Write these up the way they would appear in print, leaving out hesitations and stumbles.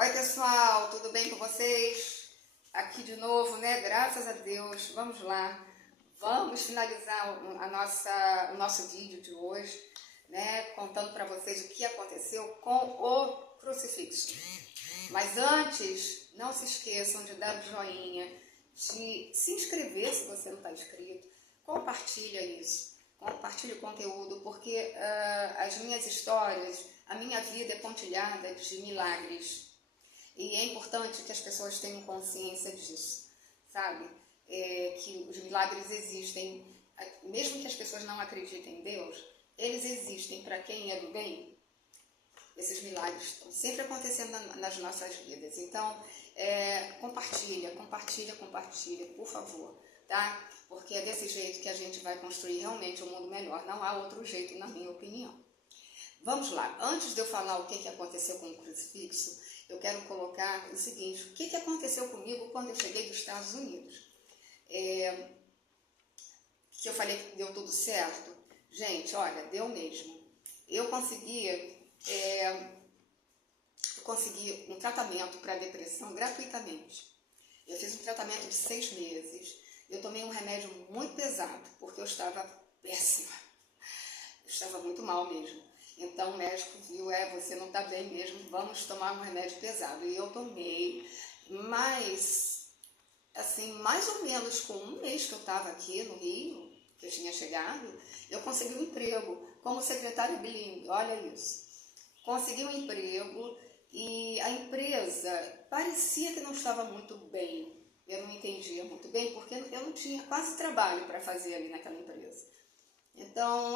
Oi pessoal, tudo bem com vocês? Aqui de novo, né? Graças a Deus. Vamos lá. Vamos finalizar o nosso vídeo de hoje, né? Contando para vocês o que aconteceu com o crucifixo. Mas antes, não se esqueçam de dar o joinha, de se inscrever se você não está inscrito. Compartilha isso. Compartilhe o conteúdo, porque as minhas histórias, a minha vida é pontilhada de milagres. E é importante que as pessoas tenham consciência disso, sabe? Que os milagres existem, mesmo que as pessoas não acreditem em Deus, eles existem para quem é do bem. Esses milagres estão sempre acontecendo nas nossas vidas. Então, compartilha, por favor, tá? Porque é desse jeito que a gente vai construir realmente um mundo melhor. Não há outro jeito, na minha opinião. Vamos lá. Antes de eu falar o que aconteceu com o crucifixo, eu quero colocar o seguinte: o que aconteceu comigo quando eu cheguei dos Estados Unidos? Que eu falei que deu tudo certo. Gente, olha, deu mesmo. Eu consegui um tratamento para depressão gratuitamente. Eu fiz um tratamento de 6 meses. Eu tomei um remédio muito pesado, porque eu estava péssima. Eu estava muito mal mesmo. Então o médico viu, você não está bem mesmo, vamos tomar um remédio pesado. E eu tomei, mas, assim, mais ou menos com um mês que eu estava aqui no Rio, que eu tinha chegado, eu consegui um emprego como secretária bilíngue, olha isso. Consegui um emprego e a empresa parecia que não estava muito bem. Eu não entendia muito bem, porque eu não tinha quase trabalho para fazer ali naquela empresa. Então,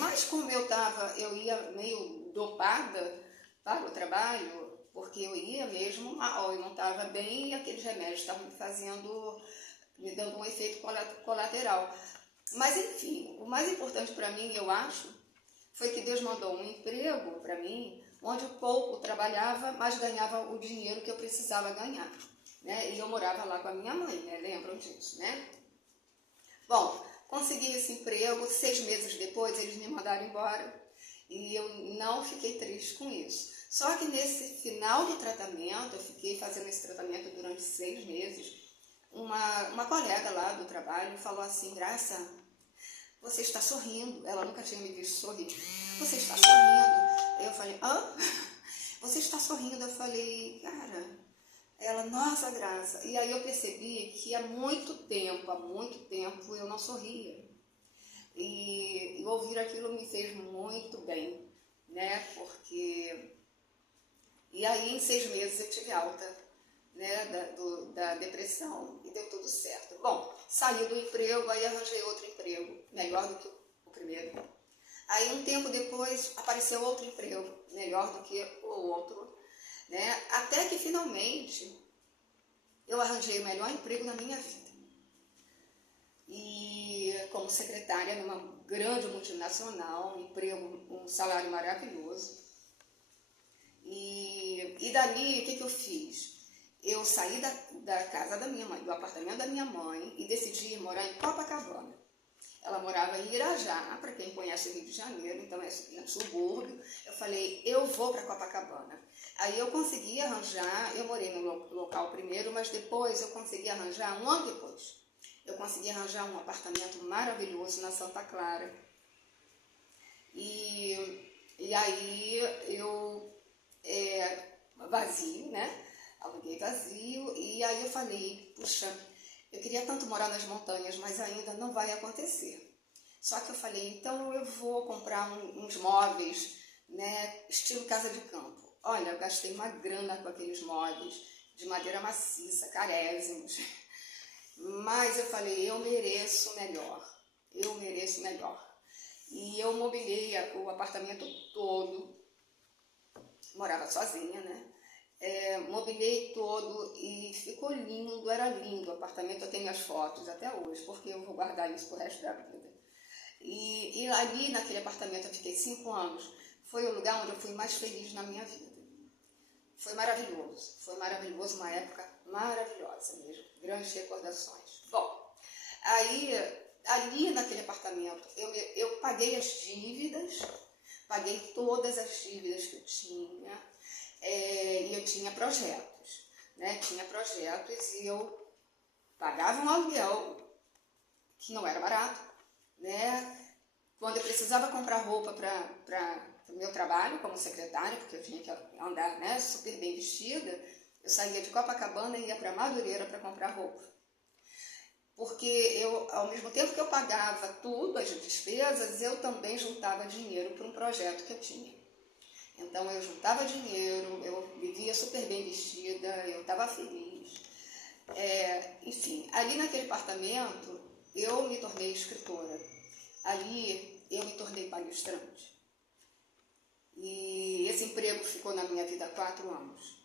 mas como eu ia meio dopada para o trabalho, porque eu ia mesmo mal, eu não estava bem e aqueles remédios estavam me dando um efeito colateral. Mas enfim, o mais importante para mim, eu acho, foi que Deus mandou um emprego para mim, onde eu pouco trabalhava, mas ganhava o dinheiro que eu precisava ganhar, né? E eu morava lá com a minha mãe, né? Lembram disso, né? Bom, consegui esse emprego, 6 meses depois eles me mandaram embora e eu não fiquei triste com isso. Só que nesse final do tratamento, eu fiquei fazendo esse tratamento durante 6 meses, uma colega lá do trabalho falou assim: Graça, você está sorrindo. Ela nunca tinha me visto sorrir. Você está sorrindo. Eu falei: hã? Você está sorrindo? Eu falei: cara... Ela, nossa, Graça. E aí eu percebi que há muito tempo eu não sorria. E ouvir aquilo me fez muito bem, né? Porque... E aí em 6 meses eu tive alta, né? Da depressão e deu tudo certo. Bom, saí do emprego, aí arranjei outro emprego, melhor do que o primeiro. Aí um tempo depois apareceu outro emprego, melhor do que o outro. Né? Até que finalmente eu arranjei o melhor emprego na minha vida. E como secretária numa grande multinacional, um salário maravilhoso. E dali, o que eu fiz? Eu saí da casa da minha mãe, do apartamento da minha mãe, e decidi morar em Copacabana. Ela morava em Irajá, para quem conhece o Rio de Janeiro, então é um subúrbio. Eu falei, eu vou para Copacabana. Aí eu consegui arranjar, eu morei no local primeiro, mas depois eu consegui arranjar, um ano depois, eu consegui arranjar um apartamento maravilhoso na Santa Clara. E aí eu, vazio, né? Aluguei vazio, e aí eu falei, puxa, eu queria tanto morar nas montanhas, mas ainda não vai acontecer. Só que eu falei, então eu vou comprar uns móveis, né, estilo casa de campo. Olha, eu gastei uma grana com aqueles móveis de madeira maciça, carésimos. Mas eu falei, eu mereço melhor. E eu mobiliei o apartamento todo. Morava sozinha, né? Mobiliei todo e ficou lindo, era lindo o apartamento. Eu tenho as fotos até hoje, porque eu vou guardar isso pro resto da vida. E ali naquele apartamento eu fiquei 5 anos. Foi o lugar onde eu fui mais feliz na minha vida. Foi maravilhoso, uma época maravilhosa mesmo, grandes recordações. Bom, aí ali naquele apartamento eu paguei as dívidas, paguei todas as dívidas que eu tinha, e eu tinha projetos, né? Tinha projetos e eu pagava um aluguel, que não era barato, né? Quando eu precisava comprar roupa para o meu trabalho como secretária, porque eu tinha que andar, né, super bem vestida, eu saía de Copacabana e ia para Madureira para comprar roupa. Porque eu, ao mesmo tempo que eu pagava tudo, as despesas, eu também juntava dinheiro para um projeto que eu tinha. Então eu juntava dinheiro, eu vivia super bem vestida, eu estava feliz. Enfim, ali naquele apartamento eu me tornei escritora. Ali eu me tornei palestrante. E esse emprego ficou na minha vida há 4 anos.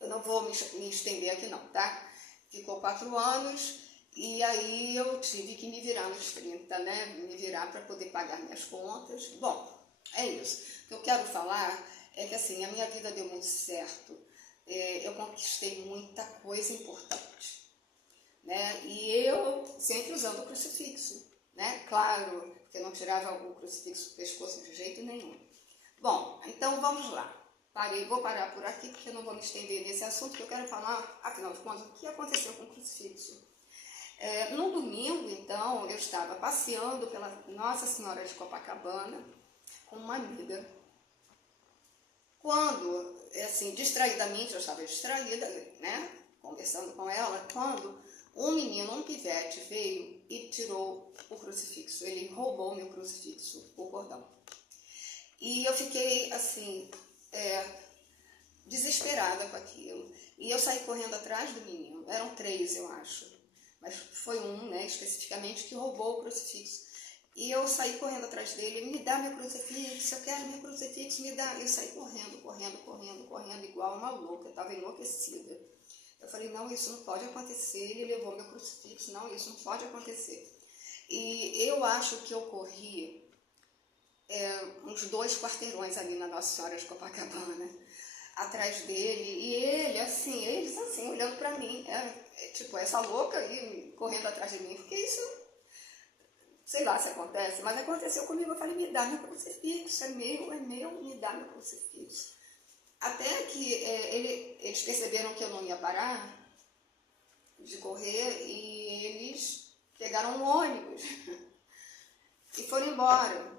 Eu não vou me estender aqui não, tá? Ficou 4 anos e aí eu tive que me virar nos 30, né? Me virar para poder pagar minhas contas. Bom, é isso. O que eu quero falar é que assim, a minha vida deu muito certo. Eu conquistei muita coisa importante, né? E eu sempre usando o crucifixo, né? Claro, porque eu não tirava o crucifixo do pescoço de jeito nenhum. Bom, então vamos lá. Vou parar por aqui porque eu não vou me estender nesse assunto, que eu quero falar, afinal de contas, o que aconteceu com o crucifixo. No domingo, então, eu estava passeando pela Nossa Senhora de Copacabana com uma amiga. Quando, assim, distraidamente, eu estava distraída, né, conversando com ela, quando um menino, um pivete, veio e tirou o crucifixo. Ele roubou meu crucifixo, o cordão. E eu fiquei, assim, desesperada com aquilo. E eu saí correndo atrás do menino. Eram 3, eu acho. Mas foi um, né, especificamente, que roubou o crucifixo. E eu saí correndo atrás dele. Me dá meu crucifixo, eu quero meu crucifixo, me dá. Eu saí correndo, igual uma louca. Eu estava enlouquecida. Eu falei, não, isso não pode acontecer. Ele levou meu crucifixo. Não, isso não pode acontecer. E eu acho que eu corri uns 2 quarteirões ali na Nossa Senhora de Copacabana, atrás dele, e eles assim, olhando pra mim, tipo, essa louca aí correndo atrás de mim, porque isso, sei lá se acontece, mas aconteceu comigo. Eu falei, me dá meu crucifixo, é meu, me dá meu crucifixo. Até que eles perceberam que eu não ia parar de correr e eles pegaram um ônibus e foram embora.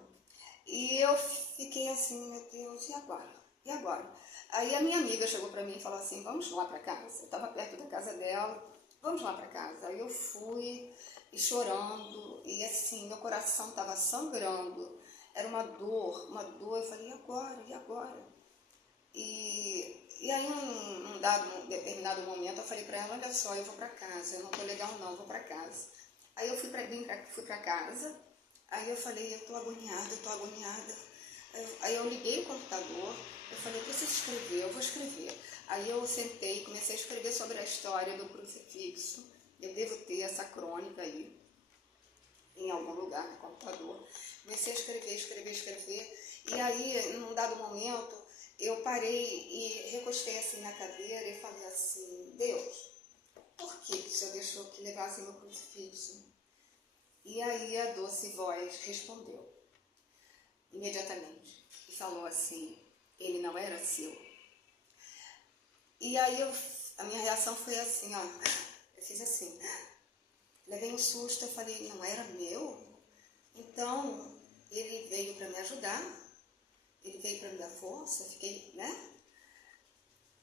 E eu fiquei assim, meu Deus, e agora? E agora? Aí a minha amiga chegou pra mim e falou assim, vamos lá pra casa. Eu estava perto da casa dela, vamos lá pra casa. Aí eu fui, e chorando, e assim, meu coração estava sangrando. Era uma dor. Eu falei, e agora? E aí, num determinado momento, eu falei pra ela, olha só, eu vou pra casa, eu não tô legal não, eu vou pra casa. Aí eu fui pra casa. Aí eu falei, eu tô agoniada. Aí eu liguei o computador, eu falei, eu preciso escrever, eu vou escrever. Aí eu sentei e comecei a escrever sobre a história do crucifixo. Eu devo ter essa crônica aí, em algum lugar no computador. Comecei a escrever. E aí, num dado momento, eu parei e recostei assim na cadeira e falei assim, Deus, por que o Senhor deixou que levasse meu crucifixo? E aí a doce voz respondeu, imediatamente, e falou assim, ele não era seu. E aí a minha reação foi assim, ó, eu fiz assim, levei um susto, eu falei, não era meu? Então, ele veio para me ajudar, ele veio para me dar força, eu fiquei, né,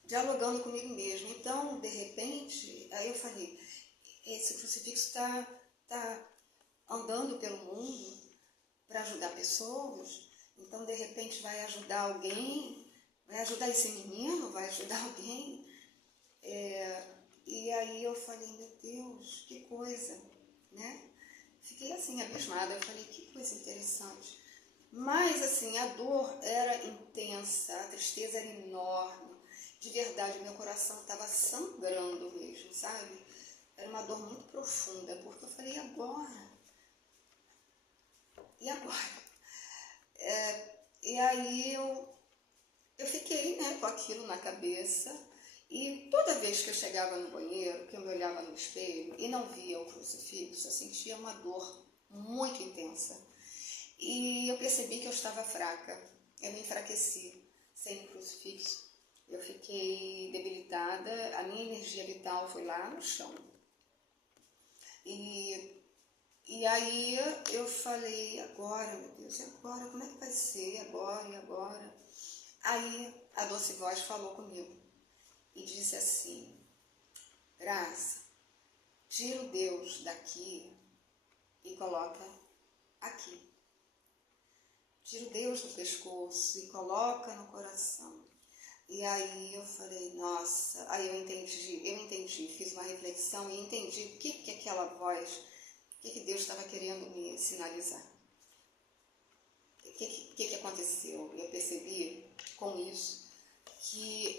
dialogando comigo mesmo. Então, de repente, aí eu falei, esse crucifixo está andando pelo mundo para ajudar pessoas, então de repente vai ajudar alguém, vai ajudar esse menino, vai ajudar alguém. E aí eu falei, meu Deus, que coisa, né? Fiquei assim, abismada, eu falei, que coisa interessante. Mas assim, a dor era intensa, a tristeza era enorme, de verdade, meu coração estava sangrando mesmo, sabe? Era uma dor muito profunda, porque eu falei, e agora? E aí eu fiquei, né, com aquilo na cabeça, e toda vez que eu chegava no banheiro, que eu me olhava no espelho e não via o crucifixo, eu sentia uma dor muito intensa. E eu percebi que eu estava fraca, eu me enfraqueci sem o crucifixo. Eu fiquei energia vital foi lá no chão. E aí eu falei, agora, meu Deus, e agora? Como é que vai ser? E agora? Aí a doce voz falou comigo e disse assim, Graça, tira o Deus daqui e coloca aqui. Tira o Deus do pescoço e coloca no coração. E aí eu falei, nossa, aí eu entendi, fiz uma reflexão e entendi o que aquela voz, o que Deus estava querendo me sinalizar. O que aconteceu? Eu percebi com isso que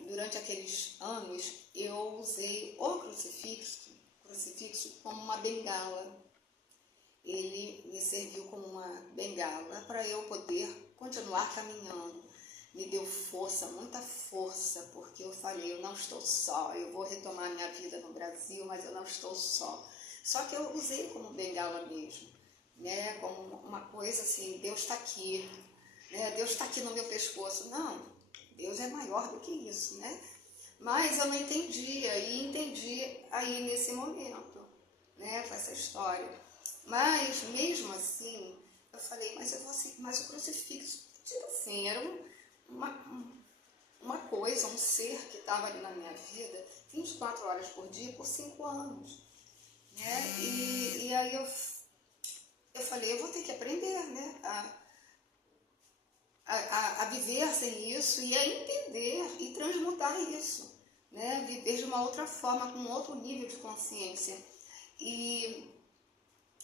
durante aqueles anos eu usei o crucifixo como uma bengala. Ele me serviu como uma bengala para eu poder continuar caminhando. Me deu força, muita força, porque eu falei, eu não estou só, eu vou retomar minha vida no Brasil, mas eu não estou só. Só que eu usei como bengala mesmo, né? Como uma coisa assim, Deus está aqui, né? Deus está aqui no meu pescoço. Não, Deus é maior do que isso, né? Mas eu não entendia, e entendi aí nesse momento, né? Com essa história. Mas mesmo assim, eu falei, mas o crucifixo, tipo assim, era uma coisa, um ser que estava ali na minha vida 24 horas por dia por 5 anos. Né? E aí eu falei, eu vou ter que aprender, né? A viver sem isso e a entender e transmutar isso. Né? Viver de uma outra forma, com outro nível de consciência.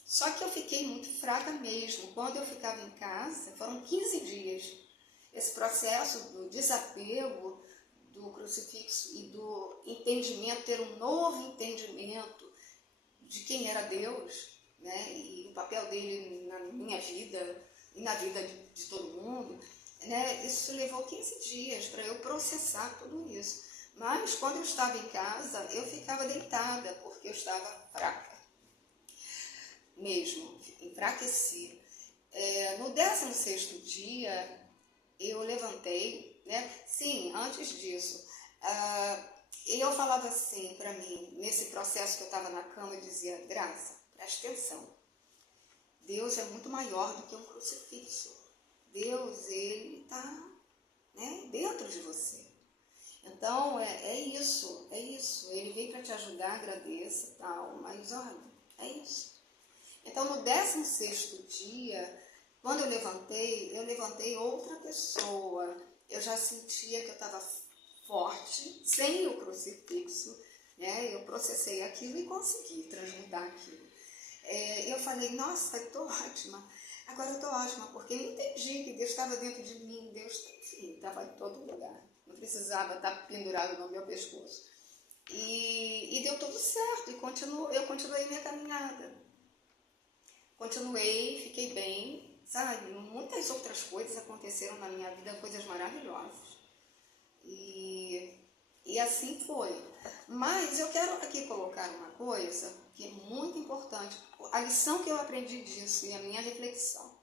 Só que eu fiquei muito fraca mesmo. Quando eu ficava em casa, foram 15 dias. Esse processo do desapego do crucifixo e do entendimento, ter um novo entendimento de quem era Deus, né? E o papel dele na minha vida e na vida de todo mundo, né? Isso levou 15 dias para eu processar tudo isso. Mas quando eu estava em casa, eu ficava deitada, porque eu estava fraca. Mesmo, enfraqueci. No 16º dia, eu levantei, né? Sim, antes disso, eu falava assim para mim, nesse processo que eu estava na cama, eu dizia, Graça, presta atenção, Deus é muito maior do que um crucifixo. Deus, ele está, né, dentro de você. Então, é isso, ele veio para te ajudar, agradeça, tal, mas olha, é isso. Então, no 16º dia, quando eu levantei outra pessoa. Eu já sentia que eu estava forte, sem o crucifixo, né? Eu processei aquilo e consegui transmutar aquilo. Eu falei, nossa, eu estou ótima. Agora eu estou ótima, porque eu entendi que Deus estava dentro de mim, Deus estava em todo lugar. Não precisava estar pendurado no meu pescoço. E deu tudo certo, e eu continuei minha caminhada. Continuei, fiquei bem, sabe? Muitas outras coisas aconteceram na minha vida, coisas maravilhosas. E assim foi. Mas eu quero aqui colocar uma coisa que é muito importante. A lição que eu aprendi disso e a minha reflexão.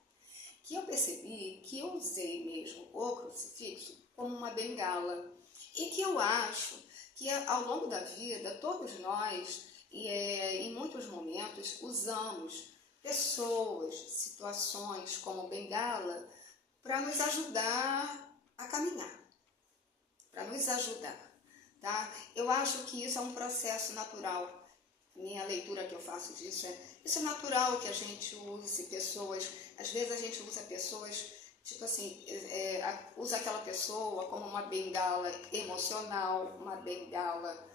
Que eu percebi que eu usei mesmo o crucifixo como uma bengala. E que eu acho que ao longo da vida, todos nós, em muitos momentos, usamos pessoas, situações como bengala para nos ajudar a caminhar, para nos ajudar, tá? Eu acho que isso é um processo natural. Minha leitura que eu faço disso isso é natural que a gente use pessoas, às vezes a gente usa pessoas, tipo assim, usa aquela pessoa como uma bengala emocional, uma bengala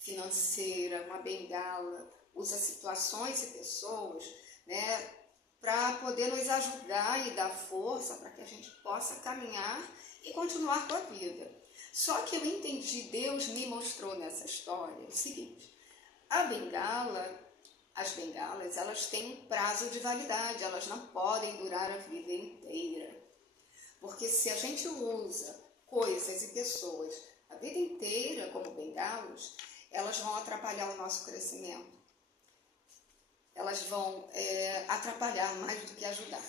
financeira, uma bengala, usa situações e pessoas, né, para poder nos ajudar e dar força para que a gente possa caminhar e continuar com a vida. Só que eu entendi, Deus me mostrou nessa história o seguinte, as bengalas, elas têm um prazo de validade, elas não podem durar a vida inteira. Porque se a gente usa coisas e pessoas a vida inteira como bengalos, elas vão atrapalhar o nosso crescimento. Elas vão atrapalhar mais do que ajudar,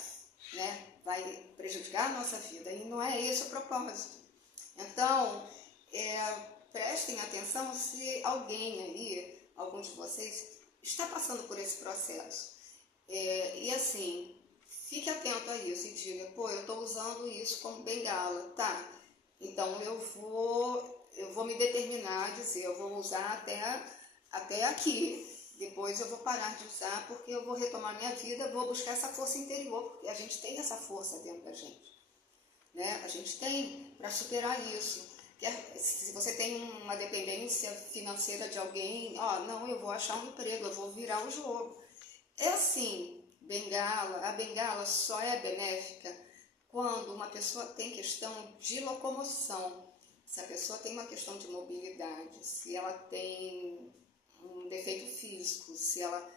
né? Vai prejudicar a nossa vida e não é esse o propósito. Então, prestem atenção se alguém aí, algum de vocês, está passando por esse processo. E assim, fique atento a isso e diga, pô, eu estou usando isso como bengala, tá? Então eu vou me determinar a dizer, eu vou usar até aqui. Depois eu vou parar de usar porque eu vou retomar minha vida, vou buscar essa força interior, porque a gente tem essa força dentro da gente, né? A gente tem para superar isso. Se você tem uma dependência financeira de alguém, não, eu vou achar um emprego, eu vou virar o jogo. É assim, a bengala só é benéfica quando uma pessoa tem questão de locomoção, se a pessoa tem uma questão de mobilidade, se ela tem um defeito físico, se ela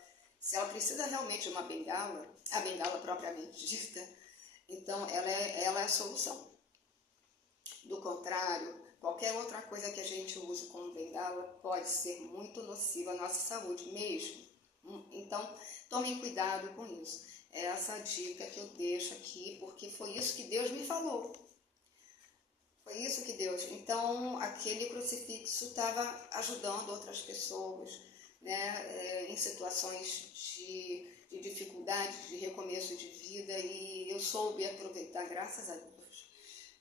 precisa realmente de uma bengala, a bengala propriamente dita, então ela é a solução. Do contrário, qualquer outra coisa que a gente use como bengala pode ser muito nociva à nossa saúde mesmo. Então, tomem cuidado com isso. É essa dica que eu deixo aqui, porque foi isso que Deus me falou. Foi isso que Deus... Então, aquele crucifixo estava ajudando outras pessoas, né, em situações de dificuldade, de recomeço de vida, e eu soube aproveitar, graças a Deus.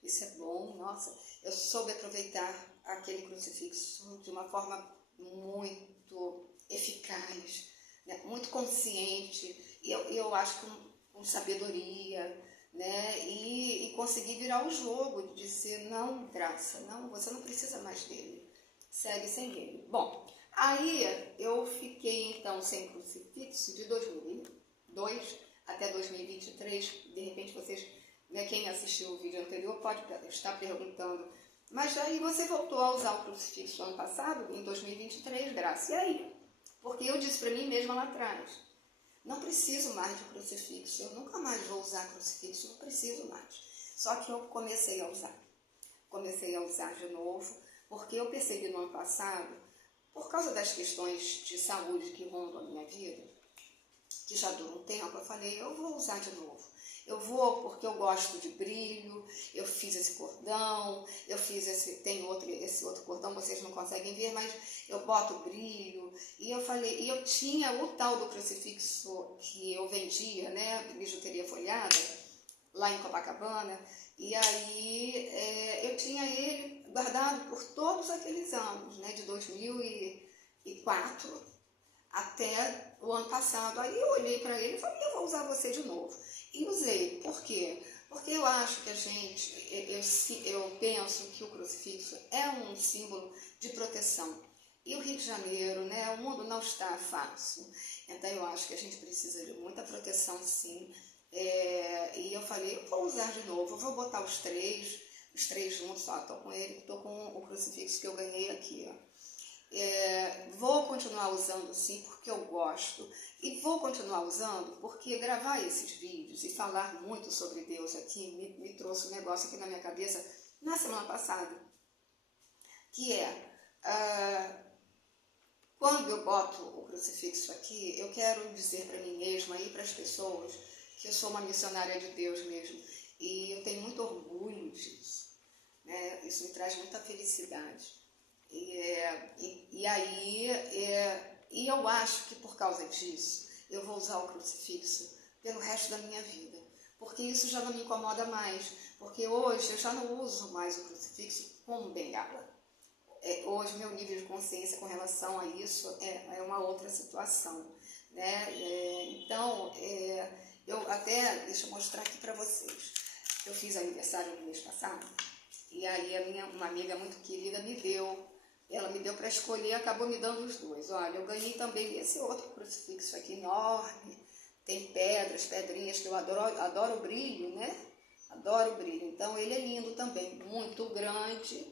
Isso é bom, nossa. Eu soube aproveitar aquele crucifixo de uma forma muito eficaz, né, muito consciente, e eu acho que com sabedoria, né, e consegui virar o jogo de dizer, não, Graça, não, você não precisa mais dele, segue sem ele. Bom, aí eu fiquei então sem crucifixo de 2002 até 2023, de repente vocês, né, quem assistiu o vídeo anterior pode estar perguntando, mas aí você voltou a usar o crucifixo ano passado, em 2023, Graça, e aí? Porque eu disse para mim mesma lá atrás, não preciso mais de crucifixo, eu nunca mais vou usar crucifixo, não preciso mais. Só que eu comecei a usar de novo, porque eu percebi no ano passado, por causa das questões de saúde que rondam a minha vida, que já dura um tempo, eu falei, eu vou usar de novo. Eu vou porque eu gosto de brilho, eu fiz esse cordão, tem esse outro cordão, vocês não conseguem ver, mas eu boto brilho. E eu falei, e eu tinha o tal do crucifixo que eu vendia, né, bijuteria folhada, lá em Copacabana, e aí eu tinha ele guardado por todos aqueles anos, né, de 2004 até o ano passado. Aí eu olhei para ele e falei, eu vou usar você de novo. E usei. Por quê? Porque eu acho que eu penso que o crucifixo é um símbolo de proteção. E o Rio de Janeiro, né, o mundo não está fácil. Então eu acho que a gente precisa de muita proteção, sim. E eu falei, eu vou usar de novo, eu vou botar os três juntos, estou com ele, estou com o crucifixo que eu ganhei aqui, ó. Vou continuar usando sim porque eu gosto, e vou continuar usando porque gravar esses vídeos e falar muito sobre Deus aqui me trouxe um negócio aqui na minha cabeça na semana passada, que quando eu boto o crucifixo aqui, eu quero dizer para mim mesma e para as pessoas que eu sou uma missionária de Deus mesmo, e eu tenho muito orgulho disso, né? Isso me traz muita felicidade. E eu acho que por causa disso eu vou usar o crucifixo pelo resto da minha vida, porque isso já não me incomoda mais, porque hoje eu já não uso mais o crucifixo como bengala. Hoje meu nível de consciência com relação a isso é uma outra situação, né? Eu até, deixa eu mostrar aqui para vocês, eu fiz aniversário no mês passado, e aí uma amiga muito querida ela me deu para escolher, acabou me dando os dois. Olha, eu ganhei também esse outro crucifixo aqui enorme, tem pedrinhas que eu adoro o brilho, né? Adoro o brilho. Então ele é lindo também, muito grande,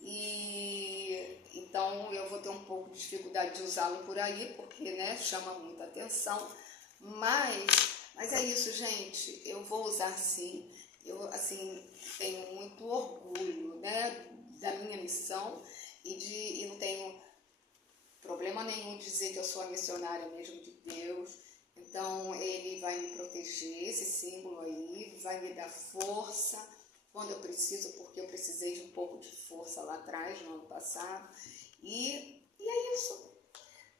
e então eu vou ter um pouco de dificuldade de usá-lo por aí, porque, né, chama muita atenção, mas é isso, gente, eu vou usar sim. Eu, assim, tenho muito orgulho, né, da minha missão, e não tenho problema nenhum de dizer que eu sou a missionária mesmo de Deus. Então ele vai me proteger, esse símbolo aí, vai me dar força quando eu preciso, porque eu precisei de um pouco de força. força lá atrás, no ano passado. E é isso.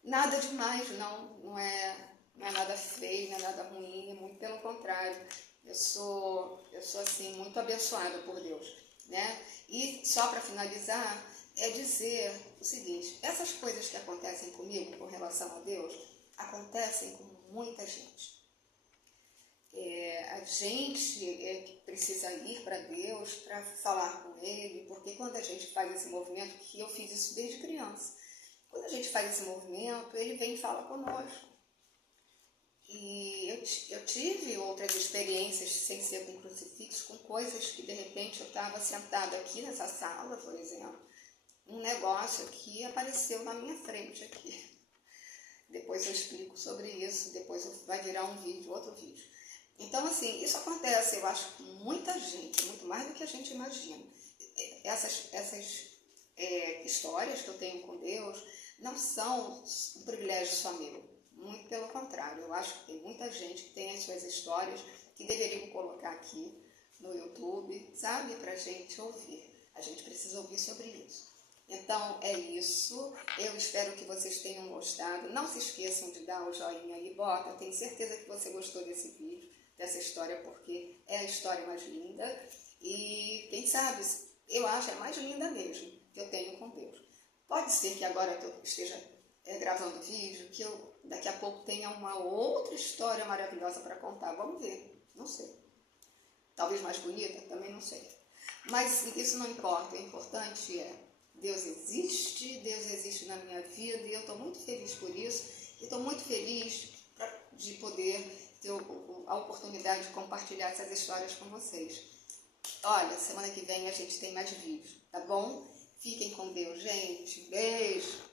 Nada demais, não é nada feio, não é nada ruim, é muito pelo contrário. Eu sou assim, muito abençoada por Deus, né? E só para finalizar, é dizer o seguinte: essas coisas que acontecem comigo com relação a Deus, acontecem com muita gente. A gente que precisa ir para Deus para falar com Ele, porque quando a gente faz esse movimento, que eu fiz isso desde criança, quando a gente faz esse movimento, Ele vem e fala conosco. E eu tive outras experiências sem ser com crucifixo, com coisas que de repente eu estava sentada aqui nessa sala, por exemplo, um negócio aqui apareceu na minha frente aqui. Depois eu explico sobre isso, depois vai virar um vídeo, outro vídeo. Então, assim, isso acontece, eu acho, com muita gente, muito mais do que a gente imagina. Essas histórias que eu tenho com Deus não são um privilégio só meu. Muito pelo contrário, eu acho que tem muita gente que tem as suas histórias que deveriam colocar aqui no YouTube, sabe, para a gente ouvir. A gente precisa ouvir sobre isso. Então, é isso. Eu espero que vocês tenham gostado. Não se esqueçam de dar o joinha e bota. Tenho certeza que você gostou desse vídeo, dessa história, porque é a história mais linda. E, quem sabe, eu acho a mais linda mesmo que eu tenho com Deus. Pode ser que agora que eu esteja gravando vídeo, que eu daqui a pouco tenha uma outra história maravilhosa para contar. Vamos ver, não sei. Talvez mais bonita, também não sei. Mas isso não importa, o importante é Deus existe na minha vida e eu estou muito feliz por isso. E estou muito feliz de poder ter a oportunidade de compartilhar essas histórias com vocês. Olha, semana que vem a gente tem mais vídeos, tá bom? Fiquem com Deus, gente. Beijo!